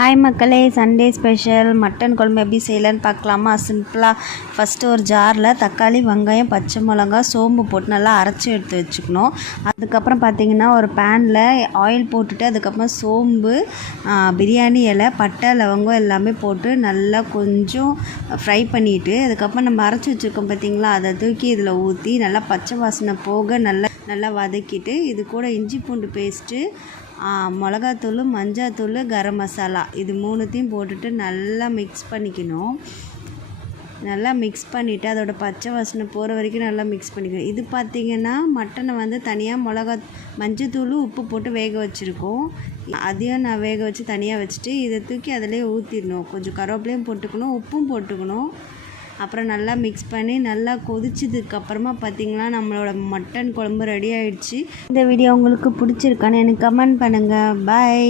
Hi மக்களே, Sunday special mutton குழம்பு எப்படி செய்யலான்னு பார்க்கலாமா? சிம்பிளாக ஃபஸ்ட்டு ஒரு ஜாரில் தக்காளி, வெங்காயம், பச்சை மிளகா, சோம்பு போட்டு நல்லா அரைச்சி எடுத்து வச்சுக்கணும். அதுக்கப்புறம் பார்த்திங்கன்னா ஒரு பேனில் ஆயில் போட்டுட்டு அதுக்கப்புறம் சோம்பு, பிரியாணி இலை, பட்டை, லவங்கம் எல்லாமே போட்டு நல்லா கொஞ்சம் ஃப்ரை பண்ணிவிட்டு அதுக்கப்புறம் நம்ம அரைச்சி வச்சுருக்கோம் பார்த்திங்களா, அதை தூக்கி இதில் ஊற்றி நல்லா பச்சை வாசனை போக நல்லா வதக்கிட்டு இது கூட இஞ்சி பூண்டு பேஸ்ட்டு, மிளகாத்தூள், மஞ்சாத்தூள், கரம் மசாலா இது மூணுத்தையும் போட்டுட்டு நல்லா மிக்ஸ் பண்ணிக்கணும். நல்லா மிக்ஸ் பண்ணிவிட்டு அதோட பச்சை வாசனை போகிற வரைக்கும் நல்லா மிக்ஸ் பண்ணிக்கணும். இது பார்த்திங்கன்னா மட்டனை வந்து தனியாக மஞ்சத்தூள், உப்பு போட்டு வேக வச்சுருக்கோம். அதையும் நான் வேக வச்சு தனியாக வச்சுட்டு இதை தூக்கி அதிலே ஊற்றிடணும். கொஞ்சம் கருவேப்பிலையும் போட்டுக்கணும், உப்பும் போட்டுக்கணும். அப்புறம் நல்லா மிக்ஸ் பண்ணி நல்லா கொதிச்சதுக்கப்புறமா பார்த்திங்கன்னா நம்மளோட மட்டன் குழம்பு ரெடி ஆகிடுச்சு. இந்த வீடியோ உங்களுக்கு பிடிச்சிருக்கான்னு எனக்கு கமெண்ட் பண்ணுங்கள். பாய்.